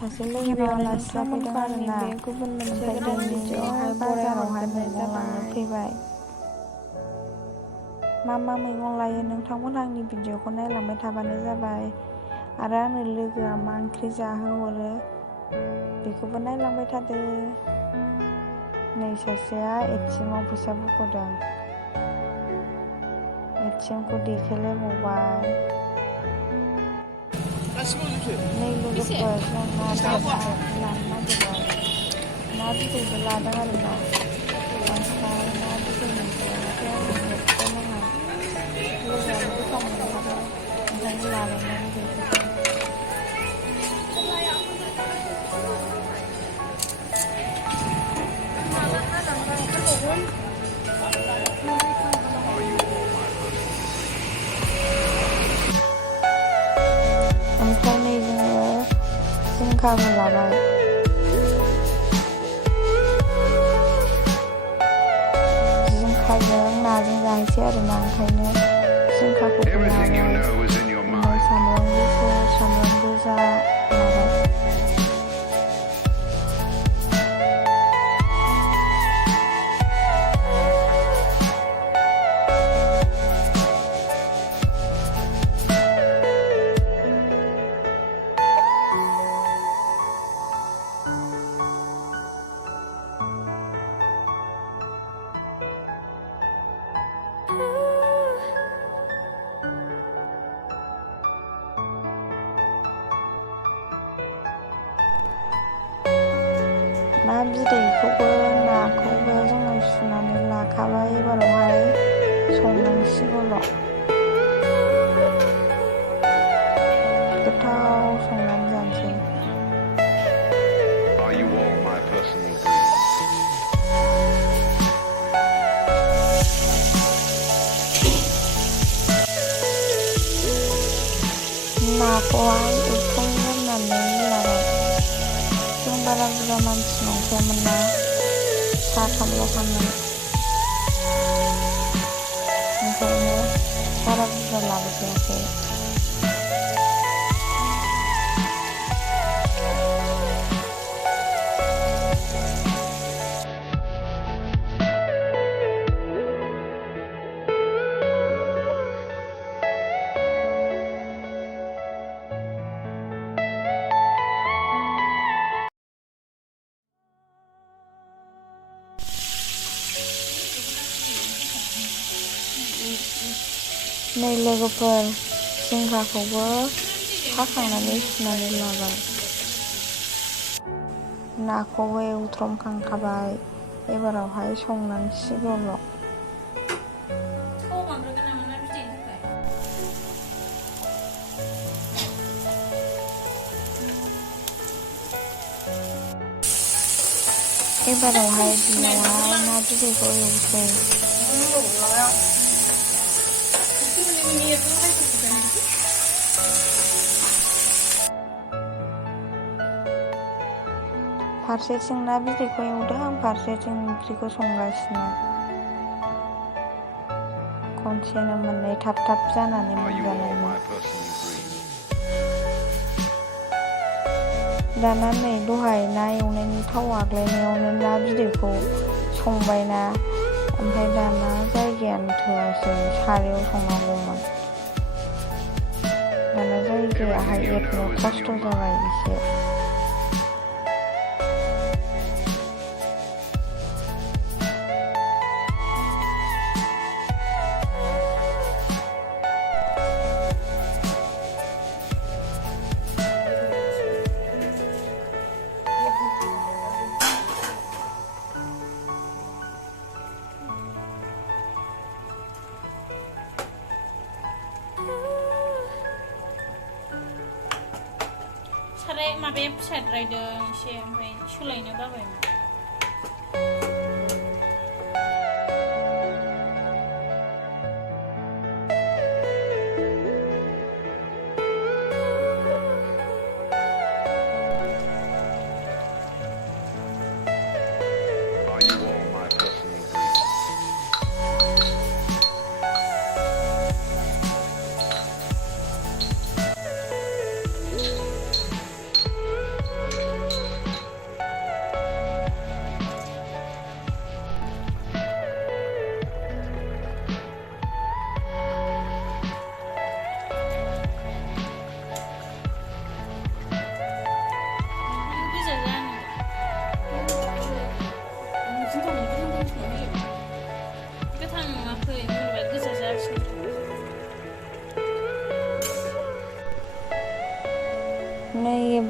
सासे लोगोनाव आलासि जाफैदों आरोना। ओमफ्राय दिनैहाय बाजारावहाय मैगं लांनो फैबाय। मा मा मैगं लायो नोंथांमोन आंनि भिडिअखौ नायलांबाय थाबानो जाबाय। आरो आंनो लोगोआ मा ओंख्रि जाहोहरो बेखौबो नायलांबाय थादो। नै सासेया एटिएमआव फैसा बख'दों। एटिएमखौ देखायलायबावबाय। नै लोगोफोर जों ना लानो नागिरबाय। ना बिदैबो लादों आरोना। ओमफ्राय ना बिदै मोनजायाबाथाय आङो हेब्बाय नाङा। लोगोआबो गोथाव मोनथारो ओंखायनो लाबायमोन बेखौबो। ओमफ्राय नै जोङो जिंखाबो लाबाय। जिंखाजों नाजों जानोसै आरोना, ओंखायनो जिंखाखौबो लाबाय। ओमफ्राय सामब्राम गुफुर, सामब्राम गोजा लाबाय। ना बिदैखौबो नाखौबो जोङो सुनानै लाखाबाय। एबारावहाय संनांसिगौल'। गोथाव संनानै जानोसै। नाखौहाय एवथ्रमग्रोनानै लाबाय। जों बारा बुरजा मानसि नंखायामोन ना, साथामल'खामोन। ओंखायनो बारा बुरजा लाबोजायाखै। नै लोगोफोर जिंखाखौबो हाखांनानै सुनानै लाबाय। नाखौबो एवथ्रमखांखाबाय। एबारावहाय संनांसिगौल'। एबारावहाय बिनाया ना बिदैखौ एवसै। फारसेथिं ना बिदैखौ एवदों, फारसेथिं ओंख्रिखौ संगासिनो। खनसेनो मोननै थाब थाब जानानै मोनजानायमोन। दाना नै दहाय ना एवनायनि थाव आग्लायनायावनो ना बिदैखौ संबायना, ओमफ्राय दाना जायगायानो थोआसै, सारायाव संनांगौमोन। दाना जायगायाहाय एरनो खस्थ' जाबाय एसे। साराय माबाया फिसाद्रायदों एसे, ओमफ्राय सोलायनो बाबायमोन।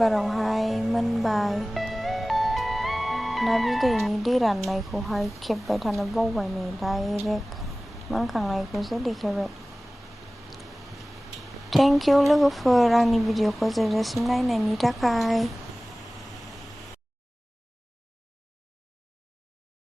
एबारावहाय मोनबाय। ना बिदैनि दै राननायखौहाय खेबबाय थानो बावबाय, नै डाइरेक्ट मोनखांनायखौसो देखायबाय। थेंक इउ लोगोफोर आंनि भिडिअखौ जोबजासिम नायनायनि थाखाय।